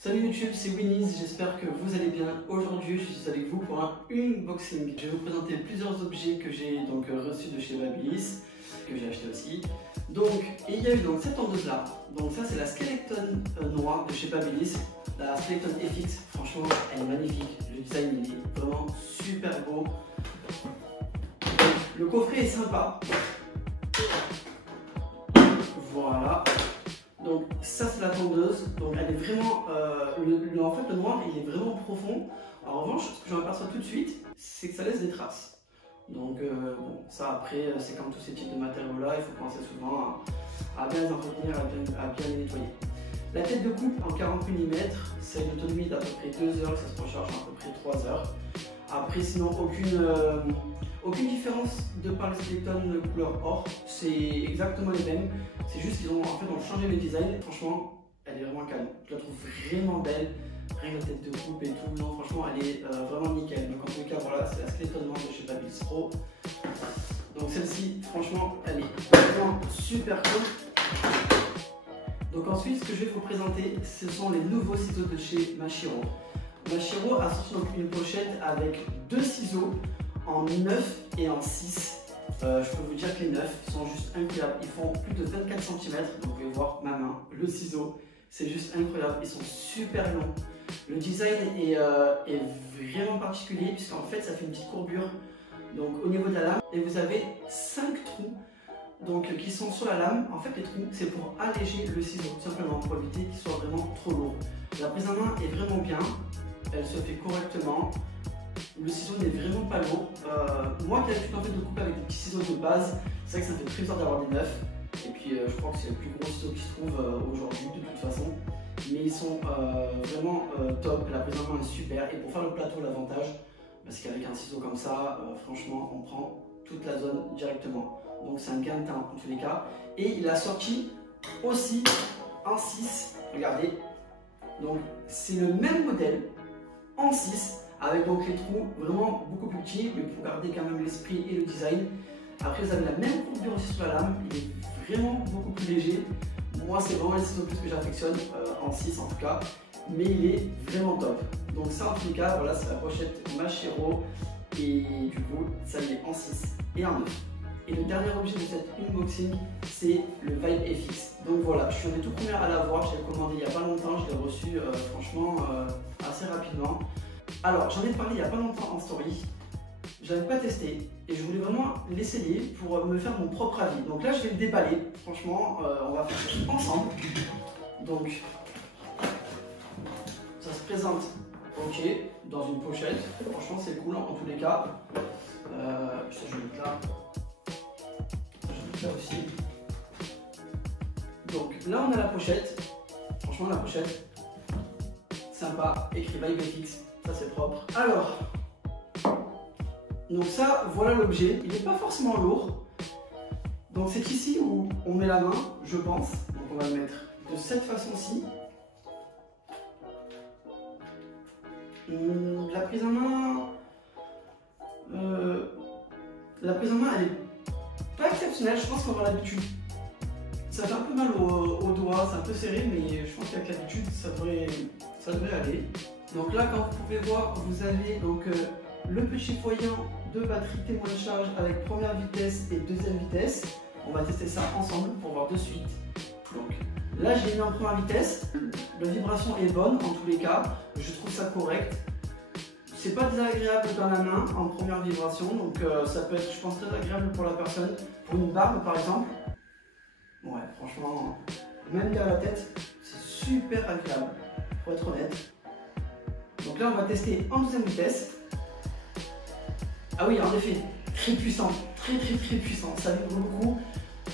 Salut YouTube, c'est Winnies, j'espère que vous allez bien. Aujourd'hui, je suis avec vous pour un unboxing. Je vais vous présenter plusieurs objets que j'ai donc reçus de chez Babyliss, que j'ai acheté aussi. Donc, il y a eu donc cette tondeuse là. Donc ça, c'est la Skeleton noire de chez Babyliss, la Skeleton FX. Franchement, elle est magnifique. Le design il est vraiment super beau. Le coffret est sympa. Voilà. Donc ça c'est la tondeuse, donc elle est vraiment, en fait le noir il est vraiment profond. En revanche, ce que j'en aperçois tout de suite, c'est que ça laisse des traces. Donc bon, ça après c'est comme tous ces types de matériaux là, il faut penser souvent à bien les entretenir, à bien les nettoyer. La tête de coupe en 40 mm, c'est une autonomie d'à peu près 2 heures, ça se recharge à peu près 3 heures. Après sinon aucune différence de par les Skeleton couleur or, c'est exactement les mêmes, c'est juste qu'ils ont changé le design. Franchement elle est vraiment canon, je la trouve vraiment belle, rien que la tête de coupe et tout, non franchement elle est vraiment nickel. Donc en tout cas voilà, c'est la Skeleton noire de chez Babyliss Pro. Donc celle-ci franchement elle est vraiment super cool. Donc ensuite ce que je vais vous présenter ce sont les nouveaux ciseaux de chez Mashiro. Mashiro a sorti donc une pochette avec deux ciseaux en 9 et en 6. Je peux vous dire que les 9 sont juste incroyables. Ils font plus de 24 cm. Donc vous pouvez voir ma main, le ciseau. C'est juste incroyable. Ils sont super longs. Le design est vraiment particulier puisqu'en fait ça fait une petite courbure donc, au niveau de la lame. Et vous avez 5 trous donc, qui sont sur la lame. En fait les trous c'est pour alléger le ciseau tout simplement, pour éviter qu'il soit vraiment trop lourd. La prise en main est vraiment bien. Elle se fait correctement. Le ciseau n'est vraiment pas lourd. Moi qui ai l'habitude de couper avec des petits ciseaux de base, c'est vrai que ça fait très bizarre d'avoir des neufs. Et puis je crois que c'est le plus gros ciseau qui se trouve aujourd'hui de toute façon. Mais ils sont vraiment top, la prise en main est super. Et pour faire le plateau, l'avantage, c'est qu'avec un ciseau comme ça, franchement, on prend toute la zone directement. Donc c'est un gain de temps en tous les cas. Et il a sorti aussi en 6, regardez. Donc c'est le même modèle en 6. Avec donc les trous vraiment beaucoup plus petits, mais pour garder quand même l'esprit et le design. Après vous avez la même courbure aussi sur la lame, il est vraiment beaucoup plus léger. Moi c'est vraiment le ciseau plus que j'affectionne, en 6 en tout cas, mais il est vraiment top. Donc ça en tous les cas, voilà c'est la pochette Mashiro, et du coup ça y est en 6 et en 9. Et le dernier objet de cet unboxing, c'est le Vibe FX. Donc voilà, je suis un des tout premiers à l'avoir, je l'ai commandé il n'y a pas longtemps, je l'ai reçu franchement assez rapidement. Alors, j'en ai parlé il n'y a pas longtemps en story, je n'avais pas testé et je voulais vraiment l'essayer pour me faire mon propre avis. Donc là, je vais le déballer, franchement, on va faire ça ensemble. Donc, ça se présente, ok, dans une pochette, franchement c'est cool en tous les cas. Ça je vais mettre là, je vais mettre là aussi. Donc là on a la pochette, franchement la pochette, sympa, écrit Vibe FX. Ça c'est propre. Alors, donc ça, voilà l'objet. Il n'est pas forcément lourd. Donc c'est ici où on met la main, je pense. Donc on va le mettre de cette façon-ci. La prise en main, elle est pas exceptionnelle. Je pense qu'on aura l'habitude. Ça fait un peu mal au doigt, c'est un peu serré, mais je pense qu'avec l'habitude, ça devrait aller. Donc là, comme vous pouvez voir, vous avez donc le petit voyant de batterie témoin de charge avec première vitesse et deuxième vitesse. On va tester ça ensemble pour voir de suite. Donc là, j'ai mis en première vitesse. La vibration est bonne en tous les cas. Je trouve ça correct. C'est pas désagréable dans la main en première vibration. Donc ça peut être, je pense, très agréable pour la personne. Pour une barbe par exemple. Ouais, franchement, même derrière la tête, c'est super agréable, pour être honnête. Donc là, on va tester en deuxième vitesse. Ah oui, en effet, très puissant, très puissant. Ça vibre beaucoup.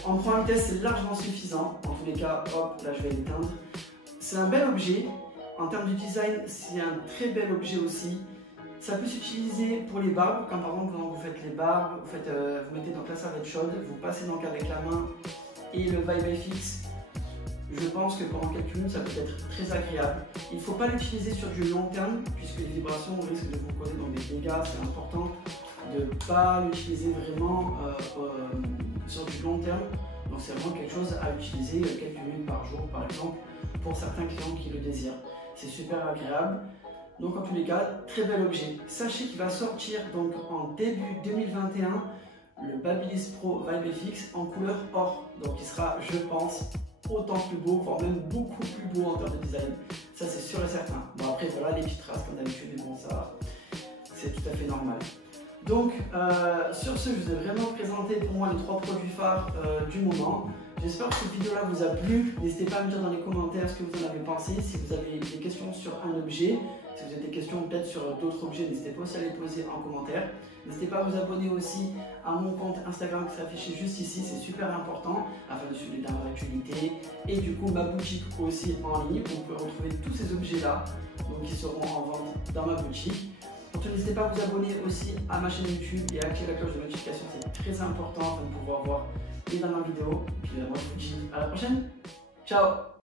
En première vitesse, c'est largement suffisant. En tous les cas, hop, là, je vais l'éteindre. C'est un bel objet. En termes de design, c'est un très bel objet aussi. Ça peut s'utiliser pour les barbes, comme par exemple quand vous faites les barbes, vous mettez donc la serviette chaude, vous passez donc avec la main et le Vibe FX. Je pense que pendant quelques minutes, ça peut être très agréable. Il ne faut pas l'utiliser sur du long terme, puisque les vibrations risquent de vous causer des dégâts. C'est important de ne pas l'utiliser vraiment sur du long terme. Donc c'est vraiment quelque chose à utiliser quelques minutes par jour, par exemple, pour certains clients qui le désirent. c'est super agréable. Donc en tous les cas, très bel objet. Sachez qu'il va sortir donc en début 2021 le Babyliss Pro Vibe FX en couleur or. Donc il sera, je pense, autant plus beau, voire même beaucoup plus beau en termes de design. Ça c'est sûr et certain. Bon après voilà les petites traces comme d'habitude, mais bon ça c'est tout à fait normal. Donc sur ce, je vous ai vraiment présenté pour moi les 3 produits phares du moment. J'espère que cette vidéo là vous a plu. N'hésitez pas à me dire dans les commentaires ce que vous en avez pensé. Si vous avez des questions sur un objet, si vous avez des questions peut-être sur d'autres objets, n'hésitez pas aussi à les poser en commentaire. N'hésitez pas à vous abonner aussi à mon compte Instagram qui s'affiche juste ici, c'est super important afin de suivre les dernières actualités. Et du coup ma boutique aussi en ligne, vous pouvez retrouver tous ces objets là donc qui seront en vente dans ma boutique. Donc n'hésitez pas à vous abonner aussi à ma chaîne YouTube et à activer la cloche de notification, c'est très important afin de pouvoir voir les dernières vidéos. Puis moi je vous dis à la prochaine, ciao.